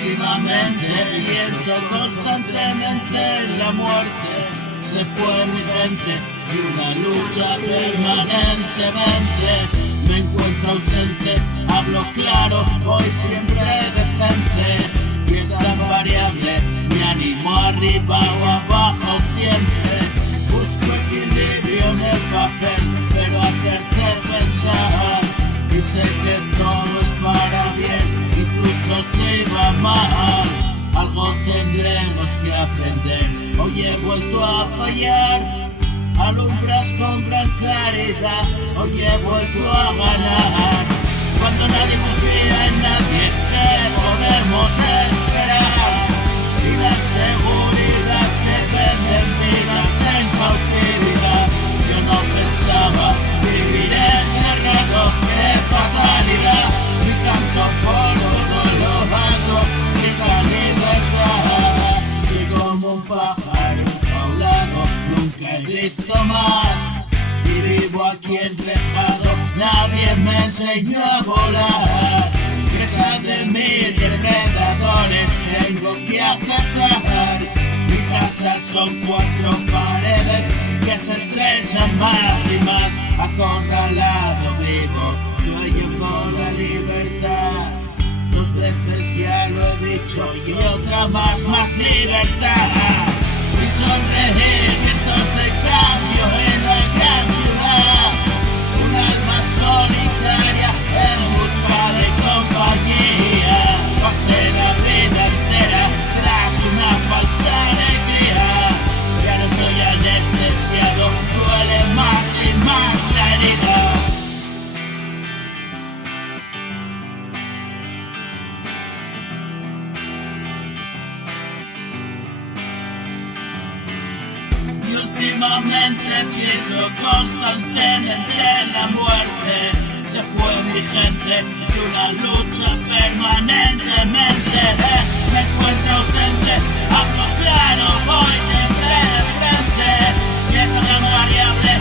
Últimamente pienso constantemente en la muerte. Se fue mi gente y una lucha permanentemente. Me encuentro ausente, hablo claro, voy siempre de frente. Y es tan variable, me animo arriba o abajo siempre. Busco equilibrio en el papel, pero hacerte pensar. Y sé que todo es para bien, incluso si va mal. Algo tendremos que aprender, hoy he vuelto a fallar. Alumbras con gran claridad, hoy he vuelto a ganar. Cuando nadie confía en nadie, ¿qué podemos esperar? Y la seguridad que venden vidas en cautividad. Yo no pensaba vivir encerrado, qué fatalidad. Mi canto por todo lo alto, grita libertad. Soy como un pájaro enjaulado, nunca he visto más. Y vivo aquí enrejado, nadie me enseñó a volar. Presa de mil depredadores, tengo que aceptar. Mi casa son 4 paredes que se estrechan más y más. Acorralado vivo, sueño con la libertad. 2 veces ya lo he dicho y otra más libertad. Y sonreír, vientos de cambio en la gran ciudad. Un alma solitaria en busca de compañía. Pasé la vida entera tras una falsa alegría. Ya no estoy anestesiado, duele más y más la herida. Y últimamente pienso constantemente en la muerte. Se fue mi gente y una lucha permanentemente. Me encuentro ausente, hablo claro, voy siempre de frente. Y es tan variable